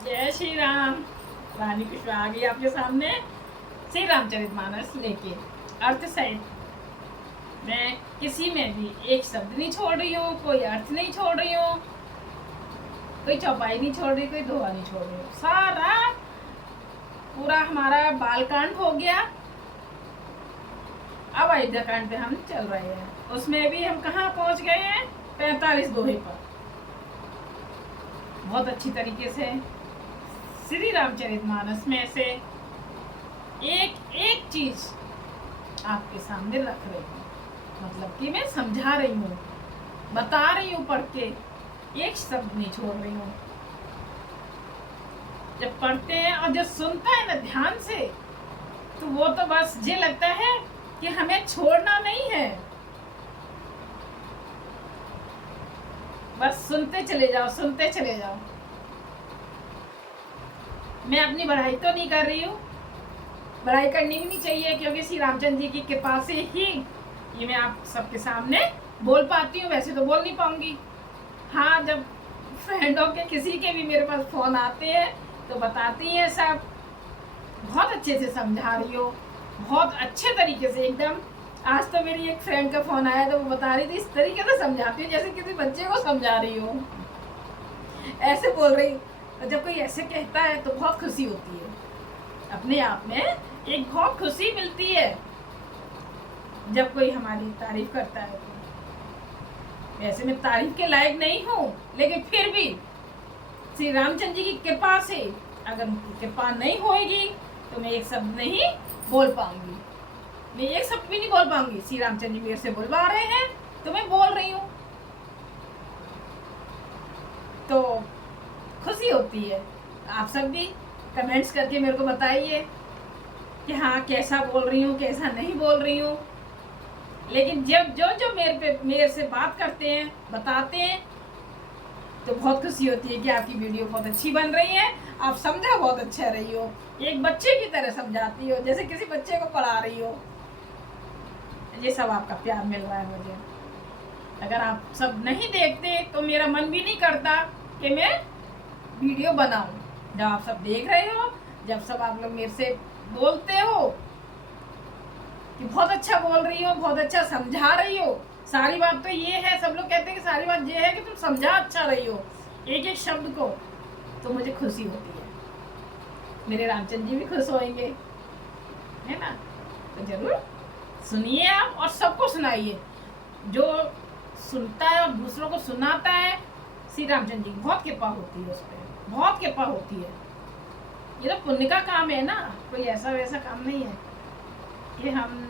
जय श्री राम। रानी कृष्ण आ गई आपके सामने श्री रामचरितमानस लेके अर्थ सहित। मैं किसी में भी एक शब्द नहीं छोड़ रही हूँ, कोई अर्थ नहीं छोड़ रही हूँ, कोई चौपाई नहीं छोड़ रही, कोई दोहा नहीं छोड़ रही हूँ। सारा पूरा हमारा बालकांड हो गया। अब अयोध्या कांड पे हम चल रहे हैं। उसमें भी हम कहाँ पहुंच गए हैं? 45 दोहे पर। बहुत अच्छी तरीके से श्री रामचरितमानस में से एक एक चीज आपके सामने रख रही हूँ, मतलब कि मैं समझा रही हूँ, बता रही हूँ, पढ़ के एक शब्द नहीं छोड़ रही हूँ। जब पढ़ते हैं और जब सुनता है ना ध्यान से, तो वो तो बस ये लगता है कि हमें छोड़ना नहीं है, बस सुनते चले जाओ, सुनते चले जाओ। मैं अपनी बढ़ाई तो नहीं कर रही हूँ, बढ़ाई करनी भी नहीं चाहिए, क्योंकि श्री रामचंद्र जी की कृपा से ही ये मैं आप सबके सामने बोल पाती हूँ। वैसे तो बोल नहीं पाऊंगी। हाँ, जब फ्रेंडों के किसी के भी मेरे पास फोन आते हैं तो बताती हैं सब, बहुत अच्छे से समझा रही हो, बहुत अच्छे तरीके से एकदम। आज तो मेरी एक फ्रेंड का फोन आया तो वो बता रही थी, इस तरीके से समझाती हूँ जैसे किसी बच्चे को समझा रही हो, ऐसे बोल रही। और जब कोई ऐसे कहता है तो बहुत खुशी होती है, अपने आप में एक बहुत खुशी मिलती है जब कोई हमारी तारीफ करता है। तो वैसे मैं तारीफ के लायक नहीं हूँ, लेकिन फिर भी श्री रामचंद्र जी की कृपा से, अगर उनकी कृपा नहीं होगी तो मैं एक शब्द नहीं बोल पाऊंगी, मैं एक शब्द भी नहीं बोल पाऊंगी। श्री रामचंद्र जी मेरे से बुलवा रहे हैं तो मैं बोल रही हूँ, तो खुशी होती है। आप सब भी कमेंट्स करके मेरे को बताइए कि हाँ, कैसा बोल रही हूँ, कैसा नहीं बोल रही हूँ। लेकिन जब जो मेरे से बात करते हैं, बताते हैं, तो बहुत खुशी होती है कि आपकी वीडियो बहुत अच्छी बन रही है, आप समझा बहुत अच्छा रही हो, एक बच्चे की तरह समझाती हो, जैसे किसी बच्चे को पढ़ा रही हो। ये सब आपका प्यार मिल रहा है मुझे। अगर आप सब नहीं देखते तो मेरा मन भी नहीं करता कि मैं वीडियो बनाऊं। जब आप सब देख रहे हो, जब सब आप लोग मेरे से बोलते हो कि बहुत अच्छा बोल रही हो, बहुत अच्छा समझा रही हो, सारी बात तो ये है, सब लोग कहते हैं कि सारी बात ये है कि तुम समझा अच्छा रही हो एक एक शब्द को, तो मुझे खुशी होती है। मेरे रामचंद्र जी भी खुश होंगे, है ना? तो जरूर सुनिए आप और सबको सुनाइए। जो सुनता है और दूसरों को सुनाता है, श्री रामचंद्र जी की बहुत कृपा होती है, उस पर बहुत कृपा होती है। ये तो पुण्य का काम है ना, कोई ऐसा वैसा काम नहीं है कि हम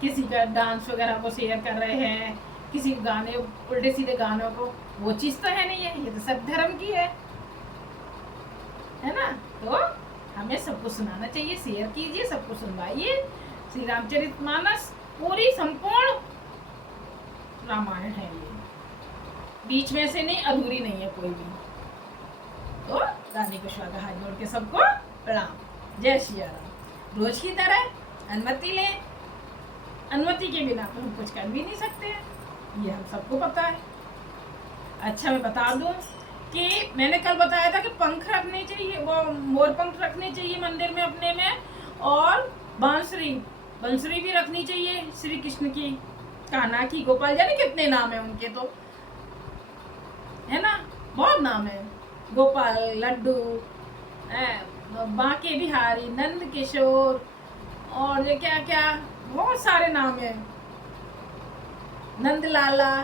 किसी का डांस वगैरह को शेयर कर रहे हैं, किसी गाने, उल्टे सीधे गानों को, वो चीज़ तो है नहीं है। ये तो सब धर्म की है ना? तो हमें सबको सुनाना चाहिए, शेयर कीजिए, सबको सुनवाइए। श्री रामचरितमानस पूरी संपूर्ण रामायण है, ये बीच में से नहीं, अधूरी नहीं है कोई भी। तो रानी को स्वागत, हाथ जोड़ के सबको प्रणाम। जय श्री राम। रोज की तरह अनुमति लें, अनुमति के बिना तो हम कुछ कर भी नहीं सकते हैं, ये हम सबको पता है। अच्छा, मैं बता दूं कि मैंने कल बताया था कि पंख रखने चाहिए, वो मोर पंख रखने चाहिए मंदिर में अपने में, और बंसुरी भी रखनी चाहिए श्री कृष्ण की, कान्हा की, गोपाल, जाने कितने नाम है उनके, तो है ना, बहुत नाम है। गोपाल, लड्डू, बांके बिहारी, नंद किशोर, और ये क्या क्या बहुत सारे नाम है, नंद लाला,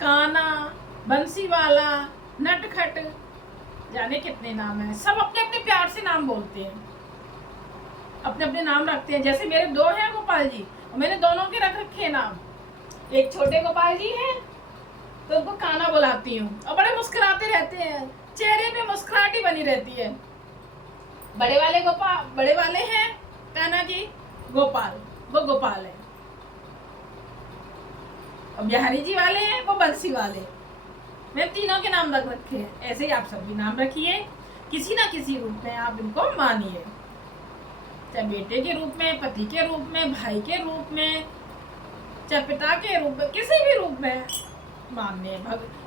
काना, बंसी वाला, नटखट, जाने कितने नाम है। सब अपने अपने प्यार से नाम बोलते हैं, अपने अपने नाम रखते हैं। जैसे मेरे दो हैं गोपाल जी, और मैंने दोनों के रख रखे नाम। एक छोटे गोपाल जी हैं तो उनको काना बुलाती हूँ, और बड़े मुस्कुराते रहते हैं, चेहरे पे मुस्कुराहट ही बनी रहती है। बड़े वाले हैं कान्हा जी, गोपाल, वो गोपाल है। और बिहारी जी वाले हैं, वो बंसी वाले। मैं तीनों के नाम रख रखे हैं। ऐसे ही आप सब भी नाम रखिए, किसी ना किसी रूप में आप इनको मानिए, चाहे बेटे के रूप में, पति के रूप में, भाई के रूप में, चाहे पिता के रूप में, किसी भी रूप में मानने।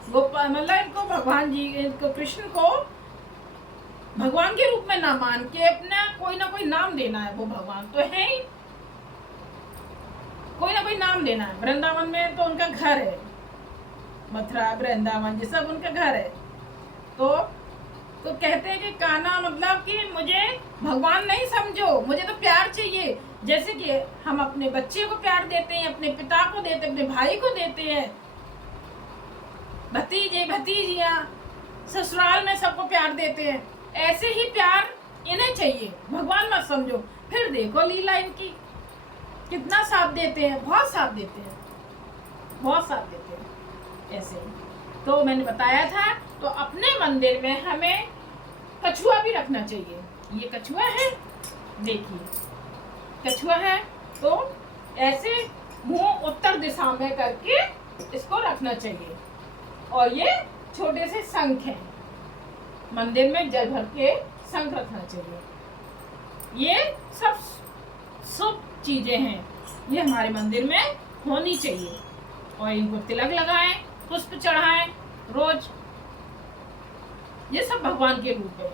गोपाल मतलब इनको भगवान जी, इनको कृष्ण को भगवान के रूप में ना मान के अपना कोई ना कोई नाम देना है। वो भगवान तो है ही, कोई ना कोई नाम देना है। वृंदावन में तो उनका घर है, मथुरा वृंदावन ये सब उनका घर है। तो कहते हैं कि कान्हा मतलब कि मुझे भगवान नहीं समझो, मुझे तो प्यार चाहिए। जैसे कि हम अपने बच्चे को प्यार देते हैं, अपने पिता को देते हैं, अपने भाई को देते हैं, भतीजे भतीजियाँ ससुराल में सबको प्यार देते हैं, ऐसे ही प्यार इन्हें चाहिए, भगवान मत समझो। फिर देखो लीला इनकी कितना साथ देते हैं, बहुत साथ देते हैं, बहुत साथ देते हैं। ऐसे ही तो मैंने बताया था। तो अपने मंदिर में हमें कछुआ भी रखना चाहिए। ये कछुआ है, देखिए कछुआ है। तो ऐसे मुंह उत्तर दिशा में करके इसको रखना चाहिए। और ये छोटे से शंख हैं, मंदिर में जल भर के शंख रखना चाहिए। ये सब शुभ चीजें हैं, ये हमारे मंदिर में होनी चाहिए। और इनको तिलक लगाएं, पुष्प चढ़ाएं रोज। ये सब भगवान के रूप है।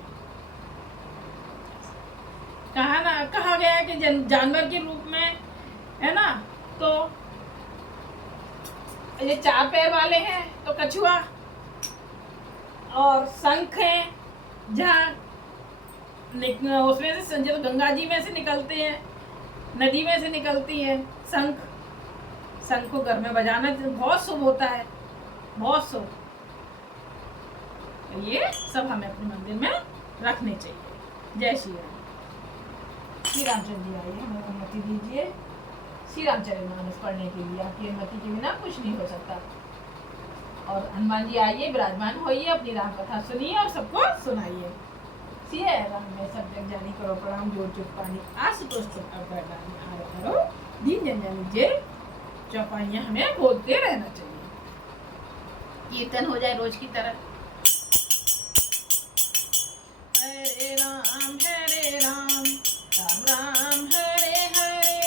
कहा गया है कि जानवर के रूप में है ना। तो ये 4 पैर वाले हैं तो कछुआ, और शंख है जहाँ उसमें से जो गंगा जी में से निकलते हैं, नदी में से निकलती है शंख। शंख को घर में बजाना बहुत शुभ होता है, बहुत शुभ। ये सब हमें अपने मंदिर में रखने चाहिए। जय श्री राम। श्री रामचंद्र जी आइए, हमें अनुमति दीजिए श्री रामचरितमानस पढ़ने के लिए। आपकी अनुमति के बिना कुछ नहीं हो सकता। और हनुमान जी आइए, विराजमान होइए, अपनी राम कथा सुनिए और सबको सुनाइए। सिया राम में सब जग जानी करो प्रणाम, जोर चुप पानी आशुतोष चुप करो, दीन जन लीजिए चौपाइयाँ हमें बोलते रहना चाहिए। कीर्तन हो जाए रोज की तरह। हरे राम राम राम हरे हरे,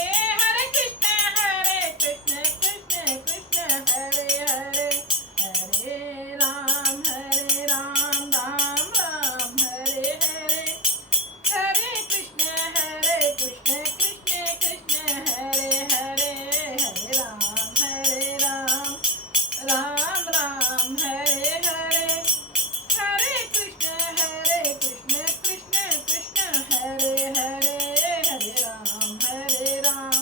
हरे कृष्ण कृष्ण कृष्ण हरे हरे, हरे राम राम राम हरे हरे, हरे कृष्ण कृष्ण कृष्ण हरे हरे, हरे राम राम राम हरे हरे, हरे कृष्ण कृष्ण कृष्ण हरे हरे, हरे राम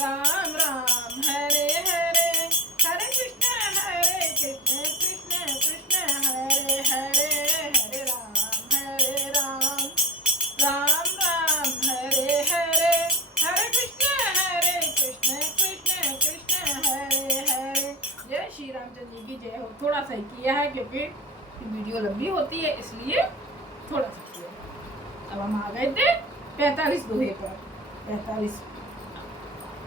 राम राम हरे हरे, हरे कृष्ण कृष्ण कृष्ण हरे हरे, हरे राम राम हरे हरे, हरे कृष्ण कृष्ण कृष्ण हरे हरे। जय श्री रामचंद्र जी की जय हो। थोड़ा सा ही किया है क्योंकि वीडियो लंबी होती है, इसलिए थोड़ा सा किया। अब हम आ गए थे 45 दोहे पर। 45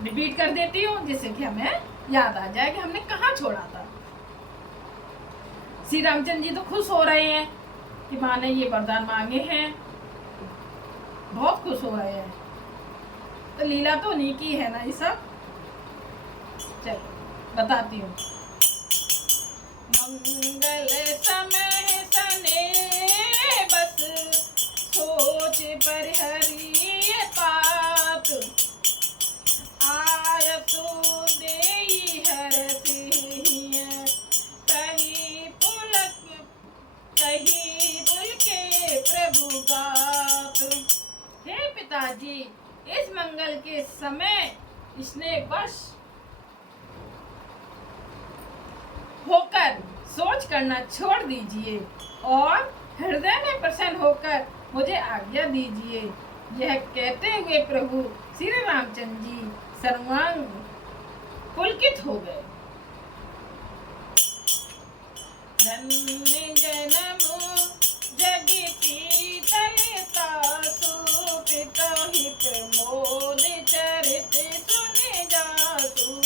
रिपीट कर देती हूँ जिससे कि हमें याद आ जाए कि हमने कहाँ छोड़ा था। श्री रामचंद्र जी तो खुश हो रहे हैं कि माँ ने ये वरदान मांगे हैं, बहुत खुश हो रहे हैं। तो लीला तो उन्हीं की है ना ये सब। चलो बताती हूँ। मंगल समय सने बस सोच पर हरि पात, आयसो देई हरति कही पुल के प्रभु गात। हे पिताजी, इस मंगल के समय इसने बस होकर सोच करना छोड़ दीजिए और हृदय में प्रसन्न होकर मुझे आज्ञा दीजिए। यह कहते हुए प्रभु श्री रामचंद्र जी सर्वांग पुलकित हो गए। धन्य जन्म जगती तलतासु, पिता ही प्रमोद चरित सुन जासु,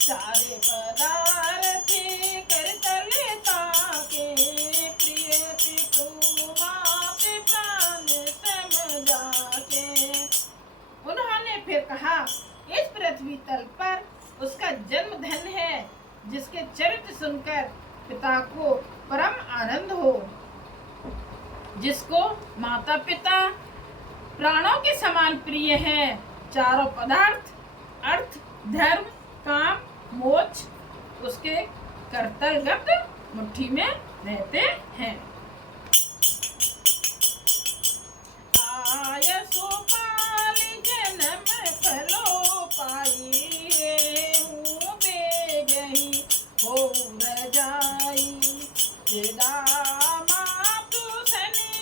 सारे पदार्थ कर तलता के प्रिय पितु मात प्राण समझा के। उन्होंने फिर कहा, इस पृथ्वी तल पर उसका जन्म धन है जिसके चरित्र सुनकर पिता को परम आनंद हो। जिसको माता पिता प्राणों के समान प्रिय है। चारों पदार्थ अर्थ, धर्म, काम, मोक्ष उसके करतलगत मुट्ठी में रहते हैं। आयसो पाल जन्म फलो पाई, हूँ बेगही हो रजाई, तेरा मातु सनी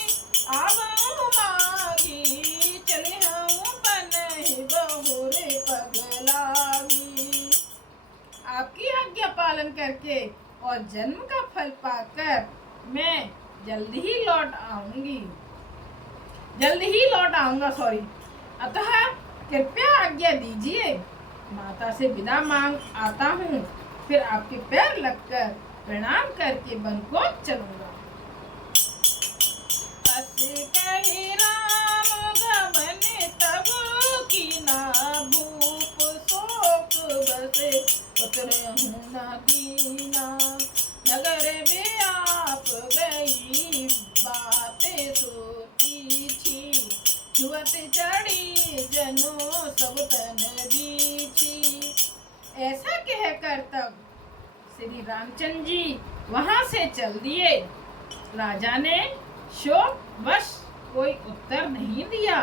आवो मागी, चले हूँ बनहि बहुरे पगलागी। आपकी आज्ञा पालन करके और जन्म का फल पाकर मैं जल्दी ही लौट आऊंगा अतः कृपया आज्ञा दीजिए। माता से विदा मांग आता हूँ, फिर आपके पैर लगकर प्रणाम करके वन को चलूंगा। अस कहि राम गमन तब कीना, भूप शोक बसे उतरहु न दीना, नगर व्याप गई बात सोती छी, छुअत चढ़ी जनो सब तन बीछी। ऐसा कहकर तब श्री रामचंद्र जी वहां से चल दिए। राजा ने शोक वश कोई उत्तर नहीं दिया।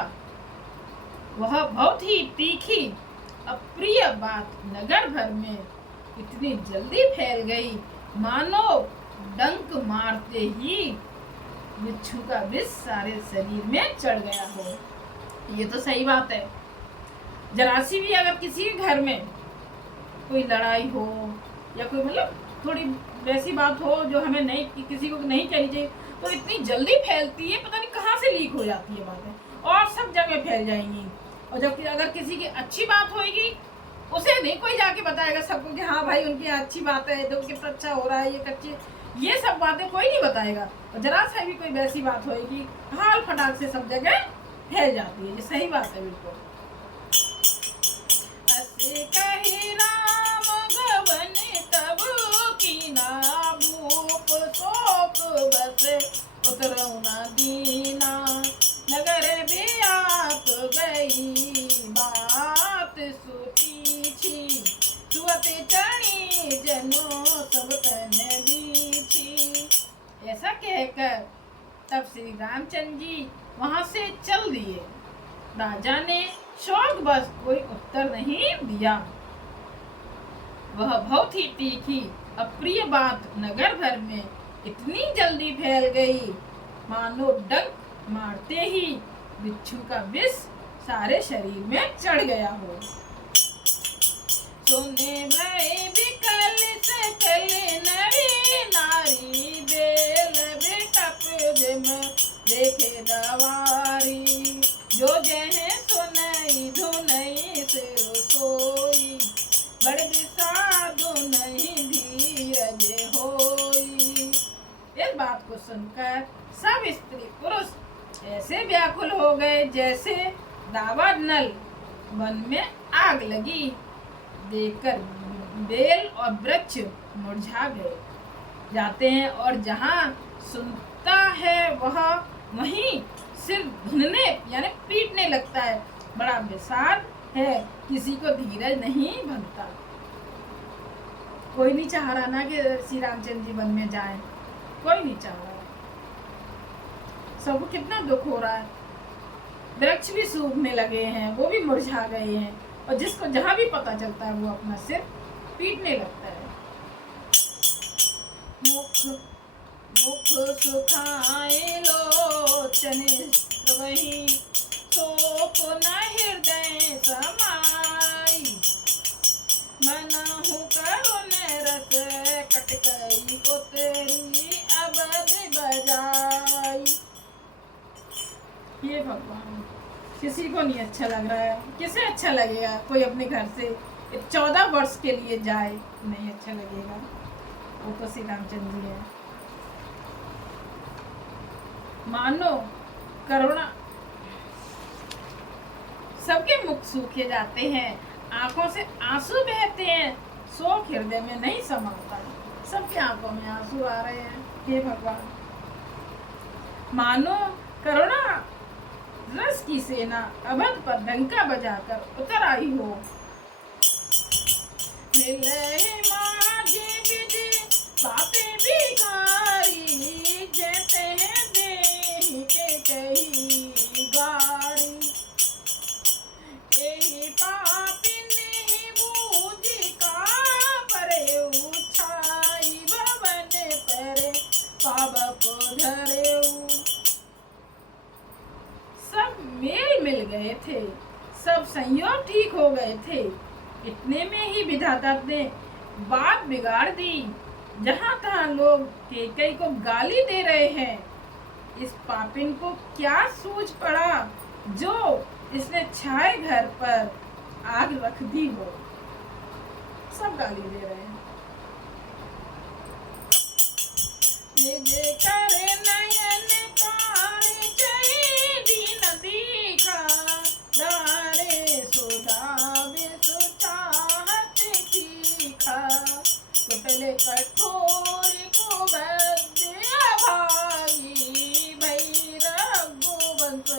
वह बहुत ही तीखी अप्रिय बात नगर भर में इतनी जल्दी फैल गई, मानो डंक मारते ही बिच्छू का विष सारे शरीर में चढ़ गया हो। ये तो सही बात है। जरा सी भी अगर किसी के घर में कोई लड़ाई हो या कोई मतलब थोड़ी वैसी बात हो जो हमें नहीं, किसी को नहीं कहनी चाहिए, तो इतनी जल्दी फैलती है, पता नहीं कहाँ से लीक हो जाती है बातें और सब जगह फैल जाएंगी। और जबकि अगर किसी की अच्छी बात होगी उसे नहीं कोई जाके बताएगा सबको कि हाँ भाई उनकी अच्छी बात है, तो उनके अच्छा हो रहा है, ये कच्चे, ये सब बातें कोई नहीं बताएगा। और जरा सा भी कोई वैसी बात होगी हाल फटाक से सब जगह फैल जाती है। ये सही बात है बिल्कुल। असे कहि राम गवन तब कीना, भूप शोक बसे उतरहु न दीना, नगर व्याप गई बात सुती छी, छुअत चढ़ी जनो सब तन बीछी। ऐसा कहकर तब श्री रामचंद्र जी वहां से चल दिए। राजा ने शोक बस कोई उत्तर नहीं दिया। वह बहुत ही तीखी अप्रिय बात नगर भर में इतनी जल्दी फैल गई, मानो डंक मारते ही बिच्छू का विष सारे शरीर में चढ़ गया हो। सुने भय विकल सकल नरी नारी, बेल बेटप जम देखे दवारी, जो जह सुनई धुनई सिर सोई, बड़ विषादु नहीं धीरज होई। इस बात को सुनकर सब स्त्री पुरुष ऐसे व्याकुल हो गए जैसे दावा नल वन में आग लगी। देखकर बेल और वृक्ष मुरझा गए जाते हैं और जहाँ सुनता है वह वहीं सिर धुनने यानी पीटने लगता है। बड़ा विषाद है, किसी को धीरज नहीं बनता। कोई नहीं चाह रहा ना कि श्री रामचंद्र जी वन में जाएं, कोई नहीं चाह रहा। सबको कितना दुख हो रहा है। वृक्ष भी सूखने लगे हैं, वो भी मुरझा गए हैं, और जिसको जहां भी पता चलता है वो अपना सिर पीटने लगता है। मुख मुख सुखाए लोचन वही, शोक न हृदय समाई, मनहु करुण रस कटकई, उतरी अबध बजाई। ये भगवान, किसी को नहीं अच्छा लग रहा है। किसे अच्छा लगेगा कोई अपने घर से 14 वर्ष के लिए जाए, नहीं अच्छा लगेगा। वो तो श्री रामचंद्र जी है। मानो करुणा, सबके मुख सूखे जाते हैं, आंखों से आंसू बहते हैं, शोक हृदय में नहीं समाता। सबके आंखों में आंसू आ रहे हैं। हे भगवान, मानो करुणा रस की सेना अवध पर डंका बजाकर उतर आई हो। मिले माझी विधि बापे भिखारी, जैसे देहि के कही गारी। एहि पापिनी बूझी का परेऊ, छाई भवन परे पावक धरेऊ। सब मेल मिल गए थे, सब संयोग ठीक हो गए थे। इतने में ही विधाता ने बात बिगाड़ दी। जहां तहां लोग कैकेयी को गाली दे रहे हैं, इस पापिन को क्या सूझ पड़ा जो इसने छाए घर पर आग रख दी हो। सब गाली दे रहे हैं। निजे करे नयन काढ़े चही दीन दीखा, दारे सुधावे सुचाहत तीखा। कुटले कठोर को बद्य भागी, भई रघुवंश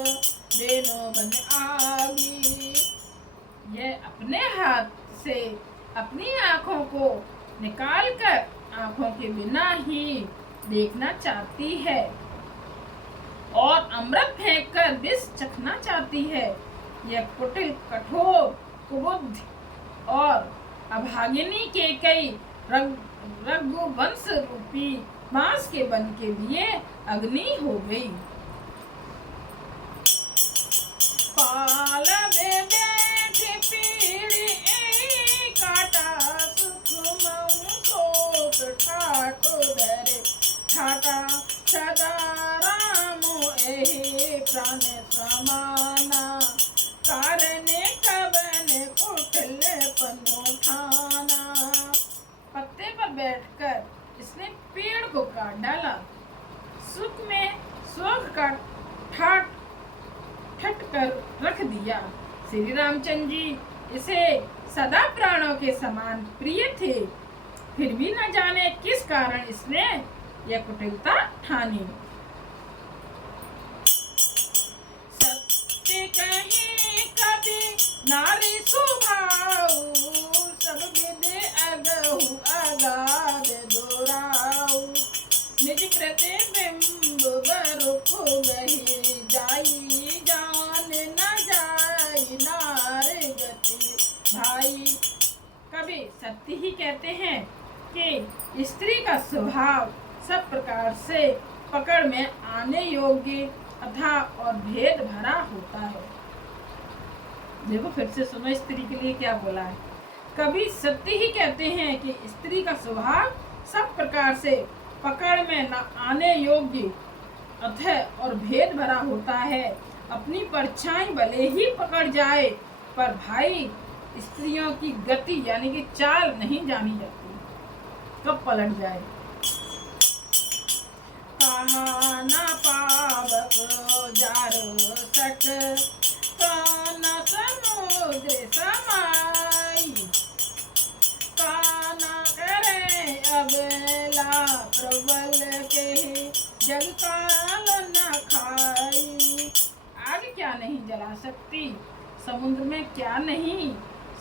बेनो बन आगी। यह अपने हाथ से अपनी आंखों को निकालकर आंखों के बिना ही देखना चाहती है और अमृत फेंककर विष चखना चाहती है। यह कुटिल कठोर कुबुद्धि और अभागिनी कैकेयी रघुवंश रूपी बांस के बन के लिए अग्नि हो गई। पाल में बैठे पीड़ी काटा, सुख मऊ शोक ठाटो धरे ठाटा। सदा राम एहि प्राण समाना, कारण कवन कुटिल पनो ठाना। पत्ते पर बैठकर इसने पेड़ को काट डाला, सुख में शोक का ठाट ठट कर रख दिया। श्री रामचंद्र जी इसे सदा प्राणों के समान प्रिय थे, फिर भी न जाने किस कारण इसने यह कुटिलता ठानी। सत्य कहे कभी नारी सुभाऊ, सब विदे अगहु अगाध दोराऊ। निज कृते बिंब बरुख गही, जाई जान न जाई नार गति भाई। कभी सत्य ही कहते हैं कि स्त्री का स्वभाव सब प्रकार से पकड़ में आने योग्य अथा और भेद भरा होता है। देखो फिर से सुनो, स्त्री के लिए क्या बोला है। कभी सत्य ही कहते हैं कि स्त्री का स्वभाव सब प्रकार से पकड़ में न आने योग्य अथः और भेद भरा होता है। अपनी परछाई भले ही पकड़ जाए, पर भाई स्त्रियों की गति यानी कि चाल नहीं जानी जाती, कब पलट जाए। कहा न पावक जारो सक, काना समुद्र समाई। काना करे अबला प्रबल के, जग काल न खाई। आग क्या नहीं जला सकती, समुद्र में क्या नहीं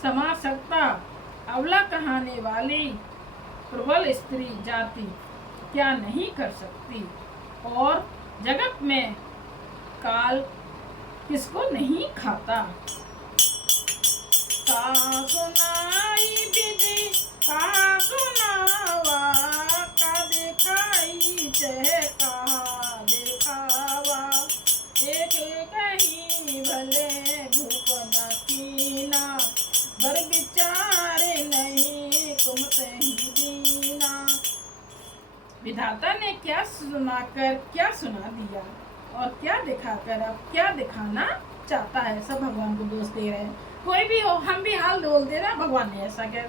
समा सकता। अबला कहाने वाली प्रबल स्त्री जाति क्या नहीं कर सकती, और जगत में काल किसको नहीं खाता। का सुनाई विधि का सुनावा, का दिखाई चाहे का दिखावा। एक कहीं भले भूप न कीना, बर विचारे नहीं कुमत ही दीना। विधाता ने क्या सुनाकर क्या सुना दिया और क्या दिखाकर अब क्या दिखाना चाहता है। सब भगवान को दोष दे रहे हैं। कोई भी हो, हम भी हाल बोल दे रहे, भगवान ने ऐसा क्या।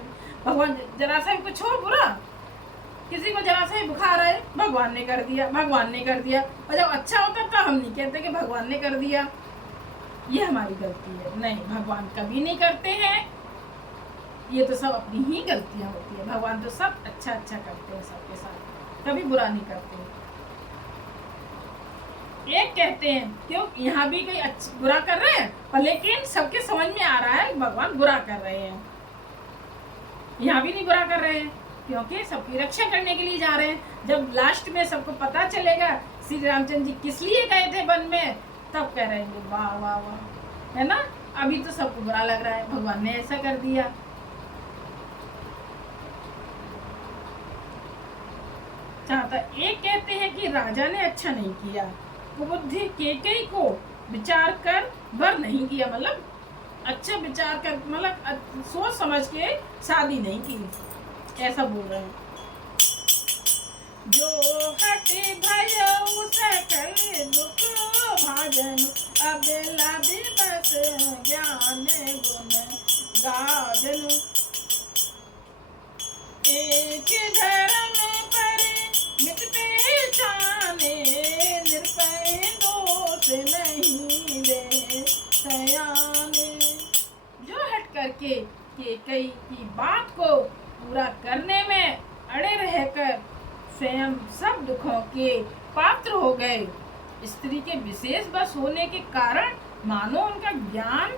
भगवान जरा सा कुछ हो बुरा, किसी को जरा सा ही बुखार आए, भगवान ने कर दिया, भगवान ने कर दिया। और जब अच्छा होता तो हम नहीं कहते कि भगवान ने कर दिया, ये हमारी गलती है। नहीं, भगवान कभी नहीं करते हैं, ये तो सब अपनी ही गलतियां होती है। भगवान तो सब अच्छा अच्छा करते हैं सबके साथ, कभी बुरा नहीं करते। एक कहते हैं क्यों यहाँ भी कोई अच्छा बुरा कर रहे हैं, पर लेकिन सबके समझ में आ रहा है भगवान बुरा कर रहे हैं। यहाँ भी नहीं बुरा कर रहे हैं क्योंकि सबकी रक्षा करने के लिए जा रहे हैं। जब लास्ट में सबको पता चलेगा श्री रामचंद्र जी किस लिए गए थे वन में, तब कह रहे हैं वाह वाह वाह, है ना। अभी तो सबको बुरा लग रहा है भगवान ने ऐसा कर दिया। चाहता एक कहते हैं कि राजा ने अच्छा नहीं किया, कुबुद्धि केकई को विचार कर वर नहीं किया, मतलब अच्छा विचार कर, मतलब सोच समझ के शादी नहीं की, ऐसा बोल रहे हैं। जो हटे भयउ सकल दुख भाजन, अबेला दिवस ज्ञान गुण गाजन। एक धर्म पर मिट पहचाने, निरपय दोष नहीं दे सयाने। जो हट करके केकई की बात को पूरा करने में अड़े रहकर स्वयं सब दुखों के पात्र हो गए, स्त्री के विशेष बस होने के कारण मानो उनका ज्ञान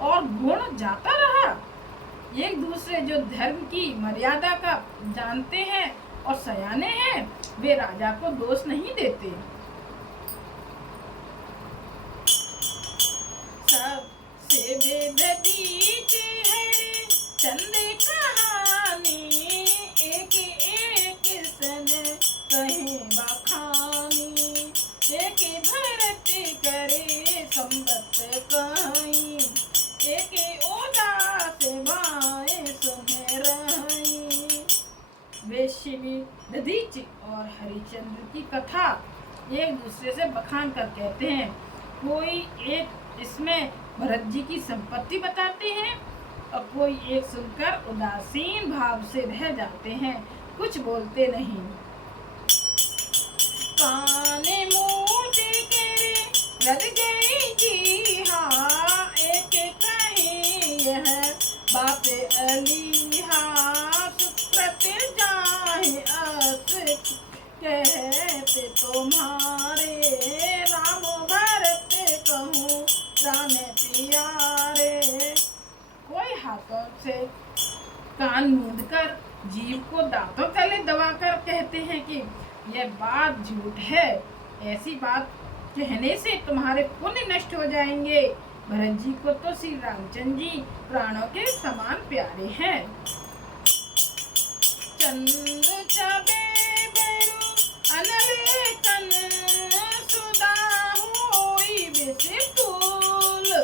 और गुण जाता रहा। एक दूसरे जो धर्म की मर्यादा का जानते हैं और सयाने हैं, वे राजा को दोष नहीं देते। सबसे वेद दीते हरि चंद कहानी, एक एक सन कहे बखानी। एक भरत करे संबत कहीं, एक उदास बाएं सुन रही। वेश्य दधीचि और हरिश्चंद्र की कथा एक दूसरे से बखान कर कहते हैं। कोई एक इसमें भरत जी की संपत्ति बताते हैं और कोई एक सुनकर उदासीन भाव से रह जाते हैं, कुछ बोलते नहीं। काने मुँह करे रद गई जी हाँ, एक कहीं यह बात अलीहा। सुकृत जाहि अस कहते तुम्हारे, राम भरत कहूँ प्राण प्यारे। कोई हाथों से कान मूंद कर जीव को दांतों तले दबाकर कहते हैं कि यह बात झूठ है, ऐसी बात कहने से तुम्हारे पुण्य नष्ट हो जाएंगे। भरत जी को तो श्री रामचंद्र जी प्राणों के समान प्यारे हैं। चंद्र छबे बेरु अनलेकन, सुधा होई विषफूल।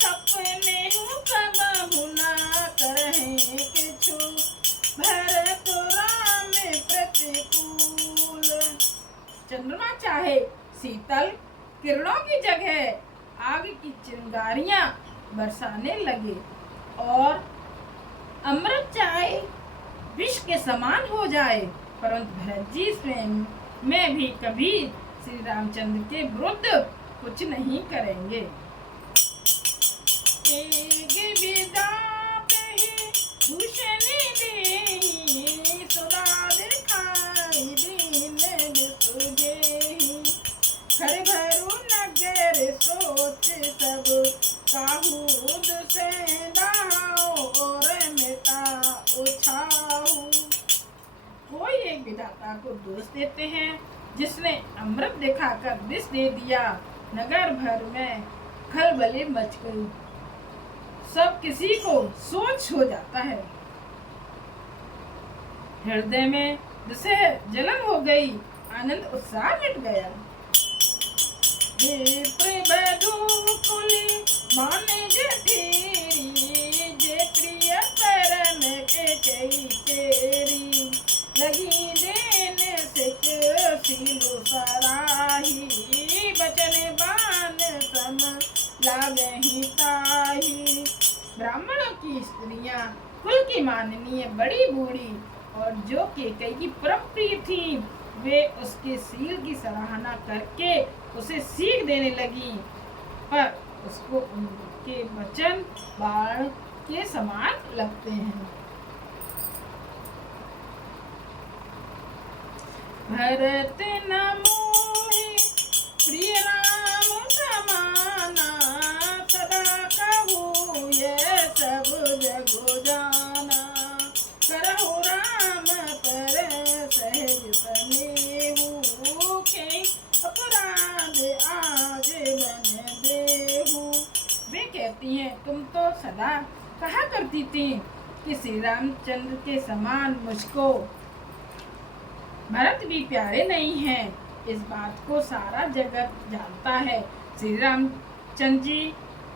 सपने हूँ कबहु ना करें किछु, भरत राम प्रतिकूल। चंद्रमा चाहे शीतल किरणों की जगह आग की चिंगारियां बरसाने लगे, और अमृत चाहे विष के समान हो जाए, परंतु भरत जी स्वयं में भी कभी श्री रामचंद्र के विरुद्ध कुछ नहीं करेंगे। एक विदा पही भूषण देहि, सुधा दिखाई दीन सुजेहि। खर भरु नगर सोच सब काहूद से दाओ, और मिटा उछाऊ। कोई एक विधाता को दोष देते हैं जिसने अमृत दिखाकर विष दे दिया। नगर भर में खलबली मच गई, सब किसी को सोच हो जाता है। हृदय में जिसे जलन हो गई, आनंद उत्साह मिट गया। माने जठेरी, जे प्रिय परम के कई तेरी। लगी देने से सीलो सराही, बचन बान सम लागहि ताही। ब्राह्मणों की स्त्रियां कुल की माननीय बड़ी बूढ़ी और जो केकई की परम प्रिय थी, वे उसके सील की सराहना करके उसे सीख देने लगी, पर उसको उनके वचन बाण के समान लगते हैं। भरत न मोहि आगे बन देहु। वे कहती हैं तुम तो सदा कहा करती थी कि श्री रामचंद्र के समान मुझको भरत भी प्यारे नहीं हैं। इस बात को सारा जगत जानता है। श्री रामचंद्र जी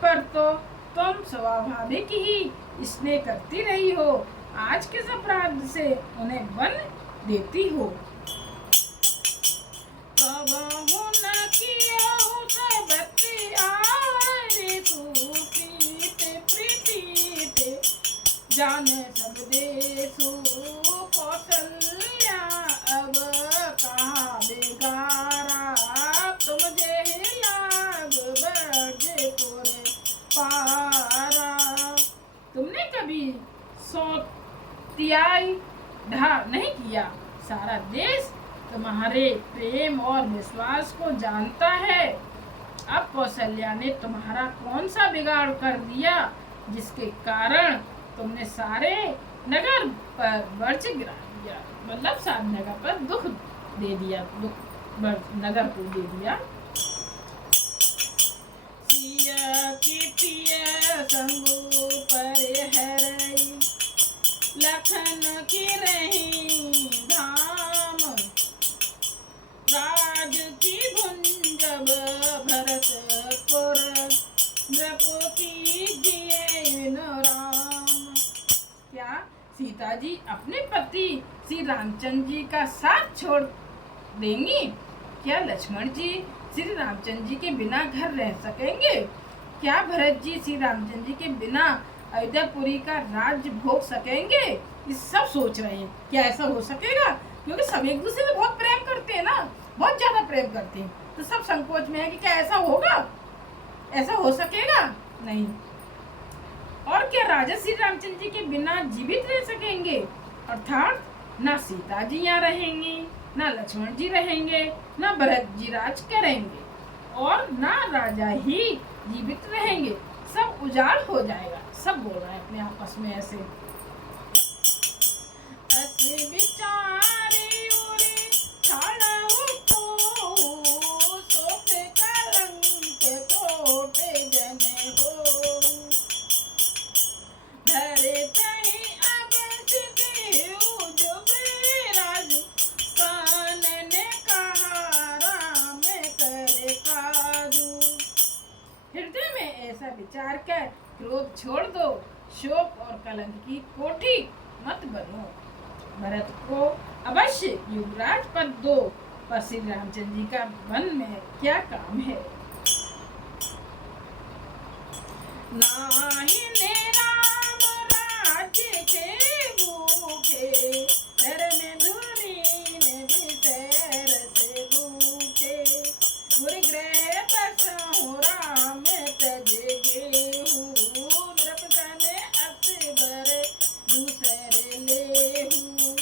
पर तो तुम स्वाभाविक ही स्नेह करती रही हो, आज किस अपराध से उन्हें वन देती हो। जाने सब देशु कौशल्या अब कहाँ बेगारा, तुम जे लाग बजे पुरे पारा। तुमने कभी सौतियाई ढा नहीं किया, सारा देश तुम्हारे प्रेम और विश्वास को जानता है। अब कौशल्या ने तुम्हारा कौन सा बिगाड़ कर दिया जिसके कारण तुमने सारे नगर पर वर्ष गिरा दिया, मतलब सारे नगर पर दुख दे दिया, दुख नगर को दे दिया। सिया की पिया संगो पर हरई, लखन की रही धाम, राज की भुंजब भरतपुर, नृप कीजिए राम। क्या सीता जी अपने पति श्री रामचंद्र जी का साथ छोड़ देंगी? क्या लक्ष्मण जी श्री रामचंद्र जी के बिना घर रह सकेंगे? क्या भरत जी श्री रामचंद्र जी के बिना अयोध्यापुरी का राज्य भोग सकेंगे? ये सब सोच रहे हैं क्या ऐसा हो सकेगा, क्योंकि सब एक दूसरे से बहुत प्रेम करते हैं ना, बहुत ज्यादा प्रेम करते हैं, तो सब संकोच में है कि क्या ऐसा होगा, ऐसा हो सकेगा? नहीं। और क्या राजा श्री रामचंद्र जी के बिना जीवित रह सकेंगे? अर्थात ना सीता जी यहाँ रहेंगी, ना लक्ष्मण जी रहेंगे, ना भरत जी राज करेंगे, और ना राजा ही जीवित रहेंगे, सब उजाड़ हो जाएगा। सब बोल रहे हैं अपने आपस में ऐसे। विचारी उरी छाड़ाऊ को, सोफे कलंक कोटे जने हो, धरे तही अब सिद्धि जो बेराज, कानने कहा राम करे काजू। हृदय में ऐसा विचार कर क्रोध छोड़ दो, शोक और कलंक की कोठी मत बनो, भरत को अवश्य युवराज पद दो, पर श्री रामचंद्र जी का वन में क्या काम है। नाही ने राम राज्य के भूखे, घर में धुरी ने विसैर से भूखे, गुरु ग्रह बसहु राम तजे गेहूं, द्रपदन अकबर दूसरे लेहू।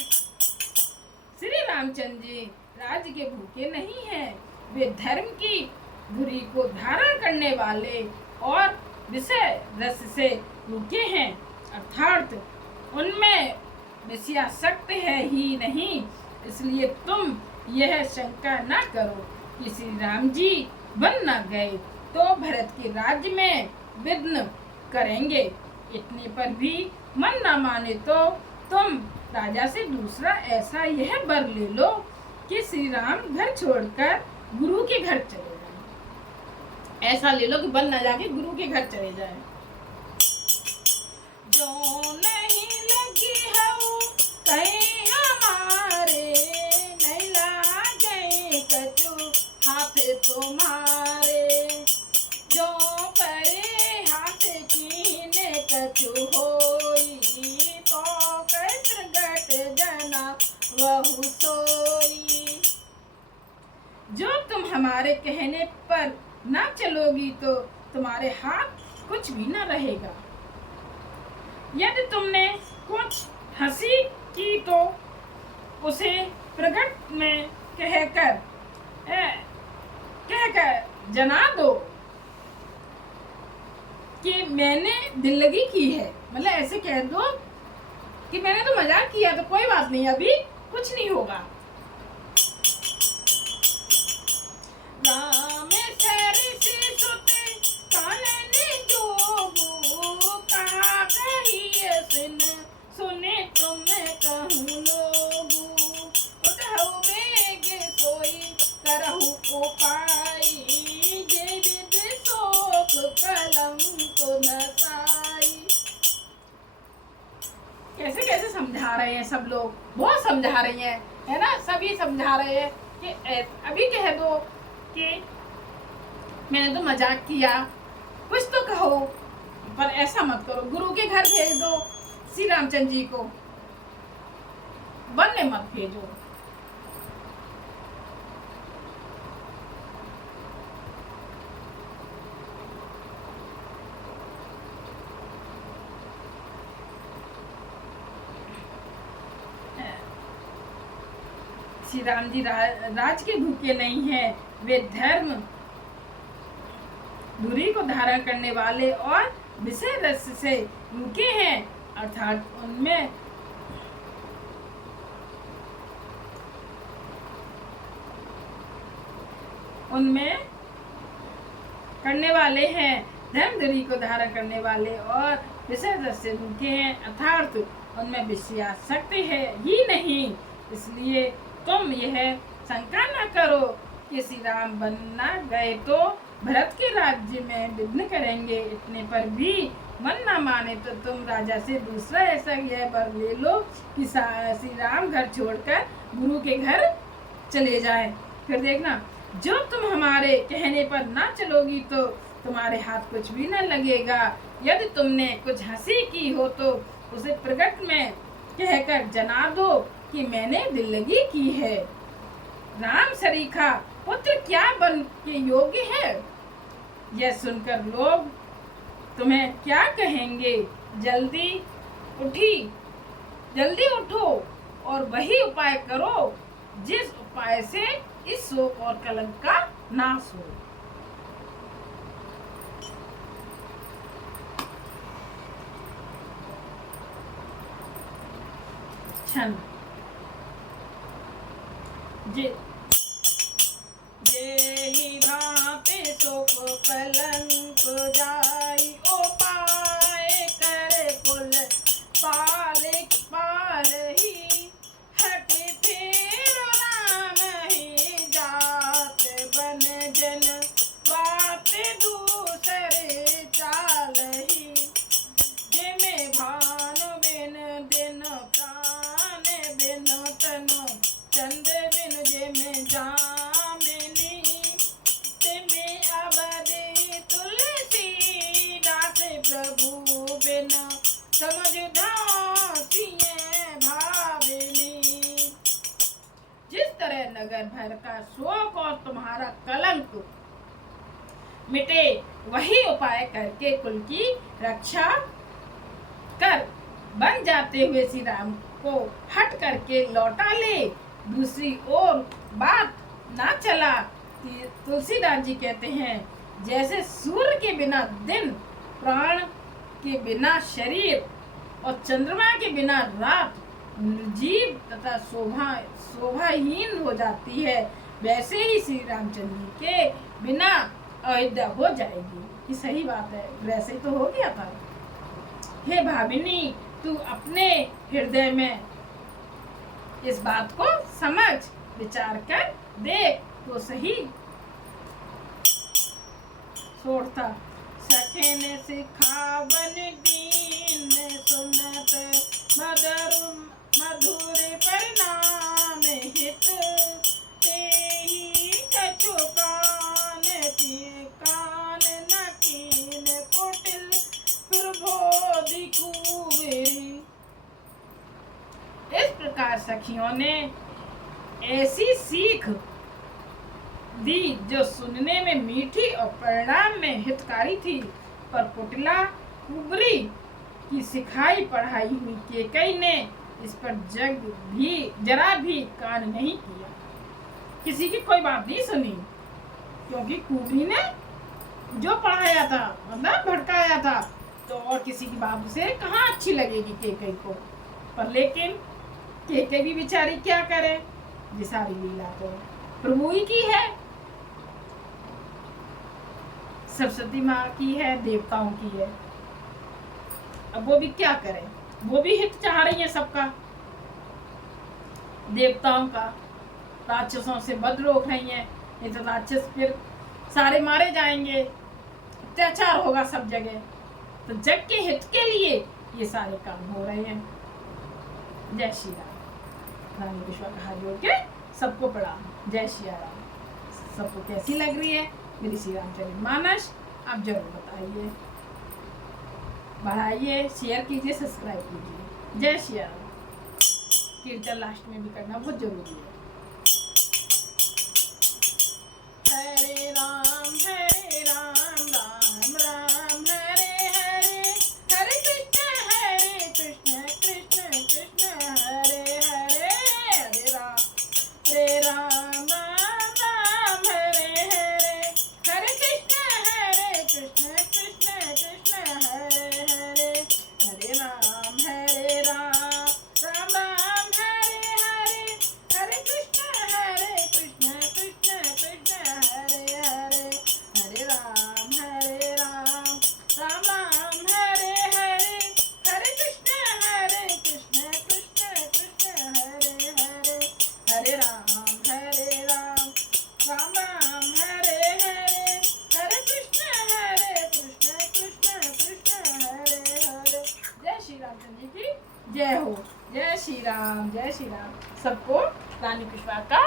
श्री रामचंद्र जी राज्य के भूखे नहीं हैं, वे धर्म की धुरी को धारण करने वाले और विषय रस से भूखे हैं, अर्थात उनमें विषयासक्त है ही नहीं। इसलिए तुम यह शंका न करो कि श्री राम जी बन न गए तो भरत के राज्य में विघ्न करेंगे। इतने पर भी मन न माने तो तुम राजा से दूसरा ऐसा यह वर ले लो कि श्री राम घर छोड़कर गुरु के घर चले जाएं। ऐसा ले लो कि बन न जाके गुरु के घर चले जाएं। जो नहीं लगी हऊ कहीं हमारे, नहीं लागे कछु हाथ तुम्हारे, जो परे हाथ कीने कछु होई, तो कैत्र गट जना वहु सोई। जो तुम हमारे कहने पर ना चलोगी तो तुम्हारे हाथ कुछ भी ना रहेगा। यदि तुमने कुछ हंसी की तो उसे प्रकट में कहकर जना दो कि मैंने दिल लगी की है, मतलब ऐसे कह दो कि मैंने तो मजाक किया, तो कोई बात नहीं, अभी कुछ नहीं होगा। राम समझा रहे हैं, सब लोग बहुत समझा रही हैं, है ना, सभी समझा रहे हैं कि अभी कह दो कि मैंने तो मजाक किया, कुछ तो कहो, पर ऐसा मत करो, गुरु के घर भेज दो श्री रामचंद्र जी को, वन में मत भेजो। श्री राम जी राज के भूखे नहीं हैं, वे धर्म दूरी को धारण करने वाले और विषय रस से भूखे हैं, अर्थात उनमें करने वाले हैं, धर्म दूरी को धारण करने वाले और विषय रस से भूखे हैं, अर्थात उनमें विषयासक्ति है ही नहीं। इसलिए तुम यह शंका न करो कि श्री राम बनना गए तो भरत के राज्य में विघ्न करेंगे, इतने पर भी मन न माने तो तुम राजा से दूसरा ऐसा यह वर ले लो कि श्री राम घर छोड़कर गुरु के घर चले जाए। फिर देखना, जो तुम हमारे कहने पर ना चलोगी तो तुम्हारे हाथ कुछ भी न लगेगा। यदि तुमने कुछ हंसी की हो तो उसे प्रकट में कहकर जना दो कि मैंने दिल लगी की है। राम सरीखा पुत्र क्या बन के योग्य है? यह सुनकर लोग तुम्हें क्या कहेंगे? जल्दी उठो और वही उपाय करो जिस उपाय से इस शोक और कलंक का नाश हो। जेहि भांति शोक कलंक जाई, उपाय करे कुल पालही, हट फिर राम ही जात, बन जन बात दूसरे चालही, जिमे भानु बिन दिन प्राण बिन तन, चंद बिन जिमे जामिनी, तिमे अबधि तुलसी दास, प्रभु बिन समझदासिये भाविनी। जिस तरह नगर भर का शोक और तुम्हारा कलंक मिटे, वही उपाय करके कुल की रक्षा कर बन जाते हुए श्री राम को हट करके लौटा ले। दूसरी ओर बात ना चला। तुलसीदास जी कहते हैं, जैसे सूर्य के बिना दिन, प्राण के बिना शरीर और चंद्रमा के बिना रात निर्जीव तथा शोभाहीन हो जाती है, वैसे ही श्री रामचंद्र जी के बिना अयोध्या हो जाएगी। ये सही बात है, वैसे ही तो हो गया था। हे भाविनी, तू अपने हृदय में इस बात को समझ विचार कर देख तो सही। छोड़ता सखे ने सिखावन दीन, सुनत मधुर परिणाम हित, तेहि कछु कान न कीन, कुटिल प्रबोधि कुबेरी। इस प्रकार सखियों ने ऐसी सीख दी जो सुनने में मीठी और परिणाम में हितकारी थी, पर कुटिला कुबरी की सिखाई पढ़ाई हुई केकई ने इस पर जरा भी कान नहीं किया, किसी की कोई बात नहीं सुनी, क्योंकि कुबरी ने जो पढ़ाया था, मतलब भड़काया था, तो और किसी की बात उसे कहाँ अच्छी लगेगी केकई को। पर लेकिन केकई भी बेचारी क्या करे, ये सारी लीला तो प्रभु ही की है, सरस्वती माँ की है, देवताओं की है। अब वो भी क्या करे, वो भी हित चाह रही है सबका, देवताओं का, राक्षसों से वध रोक रही है। नहीं तो राक्षस फिर सारे मारे जाएंगे, अत्याचार होगा सब जगह। तो जग के हित के लिए ये सारे काम हो रहे हैं। जय श्री राम। रानी कुशवाहा का हाथ जोड़ के सबको प्रणाम। जय श्री राम। सबको कैसी लग रही है मेरी श्री रामचरित मानस, आप जरूर बताइए, बढ़ाइए, शेयर कीजिए, सब्सक्राइब कीजिए। जय श्री राम। कीर्तन लास्ट में भी करना बहुत जरूरी है। हरे राम राम राम हरे हरे, हरे कृष्ण कृष्ण कृष्ण हरे हरे, हरे राम राम हरे हरे, हरे कृष्ण कृष्ण कृष्ण हरे हरे, हरे राम राम राम हरे हरे, हरे कृष्ण कृष्ण कृष्ण हरे हरे, हरे राम राम राम हरे हरे, हरे कृष्ण कृष्ण कृष्ण हरे हरे, हरे राम राम राम हरे हरे, हरे कृष्ण कृष्ण कृष्ण हरे हरे। जय श्री रामचंद्र जी की जय हो। जय श्री राम, जय श्री राम। सबको रानी कुशवाहा का